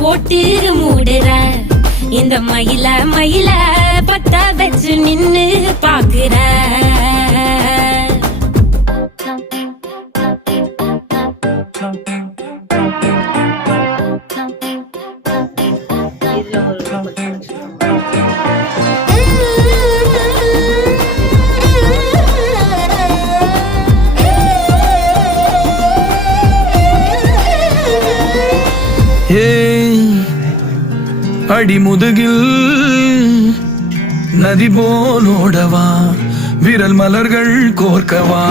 போட்டு மூடுற இந்த மயில மயில பத்த வச்சு நின்னு பாக்குற அடிமுதுகில் நதி போலோடவா விரல் மலர்கள் கோர்க்கவா